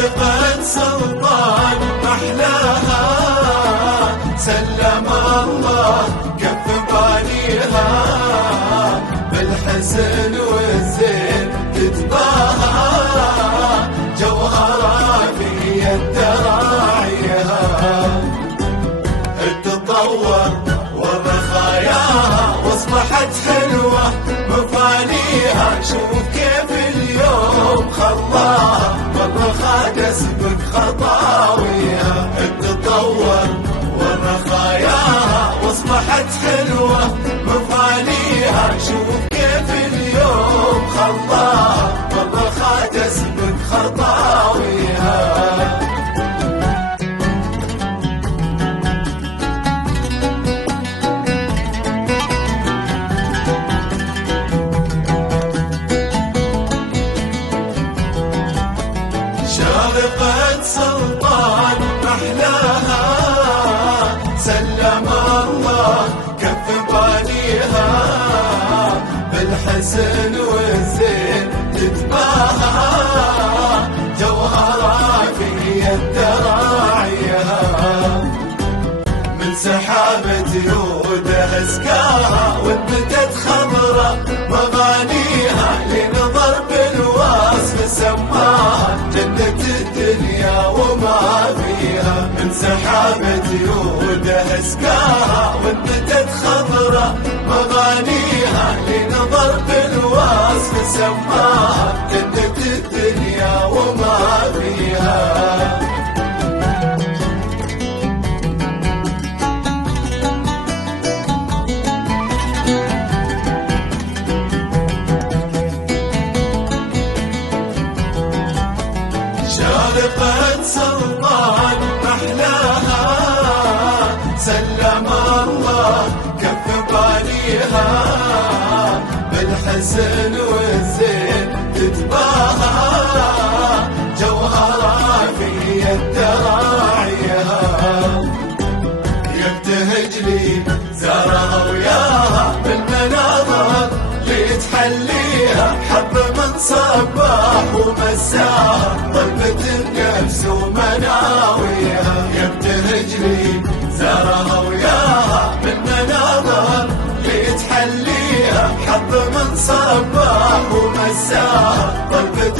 شارقة سلطان محلاها، سلم الله كف بانيها، بالحسن والزين تتباهى، جوهرها في يد راعيها، تتطور ورخاياها واصبحت حلوة مفانيها. شوف كيف اليوم خلاها والرخا تسبق خطاويها، تتطور ورخاياها واصبحت حلوة مفانيها. شوف كيف اليوم خلاها والرخا تسبق خطاويها. شارقة سلطان محلاها، سلم الله كف بانيها، بالحسن والزين تتباهى، جوهرها في يد راعيها، من سحابة يودها اسكاها وانبتت خضرة مغانيها، لنظر بالوصف سماها جنة الدنيا وما فيها. من سحابة يودها اسكاها وانبتت خضرة مغانيها، لنظر بالوصف سماها جنة الدنيا وما فيها. شارقة سلطان محلاها، سلم الله كف بانيها، بالحسن والزين تتباهى، جوهرها في يد راعيها، يبتهج لي زارها وياها بالمناظر ليتحليها، حب من صباح ومساها طلبت النفس ومناويها، يبتهج لي زارها وياها بالمناظر ليتحليها، حب من صباح ومساها طلبت